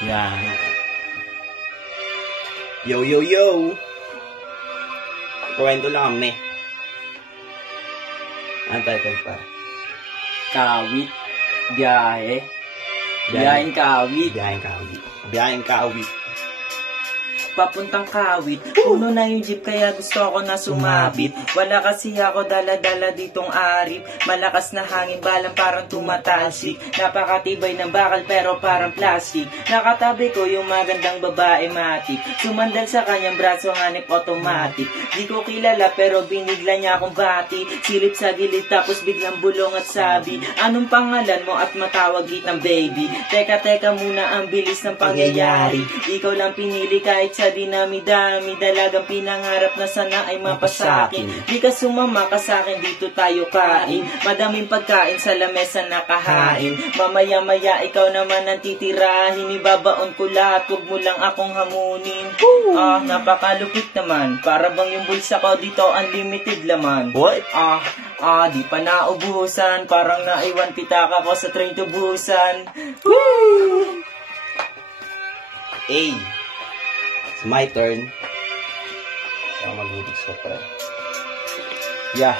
Yan. Yo, yo, yo. Kwento lang kami. Ang title pa? Kawit. Biyahe. Biyaheng kawit. Biyaheng kawit. Biyaheng kawit. Papuntang Kawit. Puno na yung jeep kaya gusto ako na sumabit. Wala kasi ako dala-dala ditong arip. Malakas na hangin balang parang tumatalsik. Napakatibay ng bakal pero parang plastic. Nakatabi ko yung magandang babae matik. Sumandal sa kanyang braso hanip automatic. Di ko kilala pero binigla niya akong bati. Silip sa gilid tapos biglang bulong at sabi, anong pangalan mo at matawag kitang baby? Teka muna, ang bilis ng pangyayari. Ikaw lang pinili kahit sa dinami-dami, dalagang pinangarap na sana ay mapasakin. Di ka sumama ka sa'kin, dito tayo kain. Madaming pagkain sa lamesa nakahain. Mamaya-maya ikaw naman ang titirahin. Ibabaon ko lahat, huwag mo lang akong hamunin. Napakalupit naman. Para bang yung bulsa ko dito unlimited laman. What? Di pa naubusan. Parang naiwan pitaka ko sa train to Busan. Woo! Hey. It's my turn. Kaya magbubig sa pre. Yeah.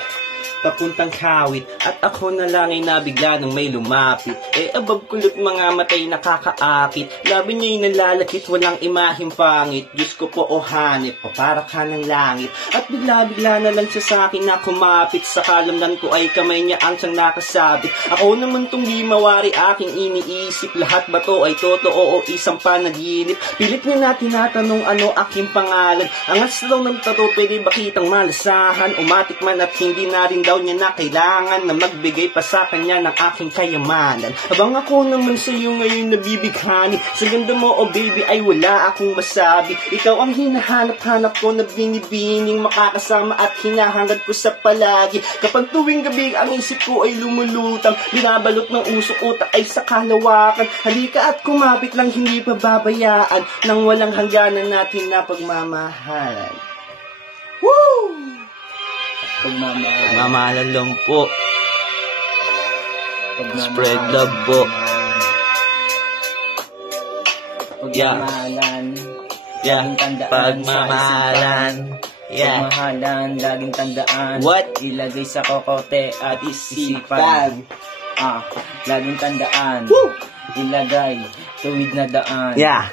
Papuntang Kawit at ako na lang ay nabigla nang may lumapit. Abag kulot mga matay nakakaakit. Labi niya'y nalalakit, walang imahing pangit. Diyos ko po hanip, para ka ng langit. At bigla-bigla na lang siya sa akin na kumapit. Sa kalamnan ko ay kamay niya ang siyang nakasabit. Ako naman tong di mawari aking iniisip. Lahat ba to ay totoo o isang panaginip? Pilit niya na tinatanong ano aking pangalan. Angas daw ng tato, pwede ba kitang malasahan? Umatik man at hindi na rin daw niya na kailangan na magbigay pa sa kanya ng aking kayamanan. Habang ako naman sa iyo ngayon nabibighani. Sa ganda mo oh baby ay wala akong masabi. Ikaw ang hinahanap-hanap ko na binibining makakasama at hinahangad ko sa palagi. Kapag tuwing gabi ang isip ko ay lumulutang. Binabalot ng usok utak ay sa kalawakan. Halika at kumapit lang hindi pababayaan nang walang hangganan natin na pagmamahalan. Woo! Pagmamahalan lang po. Spread love po. Pagmamahalan. Yeah. Pagmamahalan. Yeah. Pagmamahalan, laging tandaan. What? Ilagay sa kokote at isipan. Laging tandaan. Woo! Ilagay, tuwid na daan. Yeah.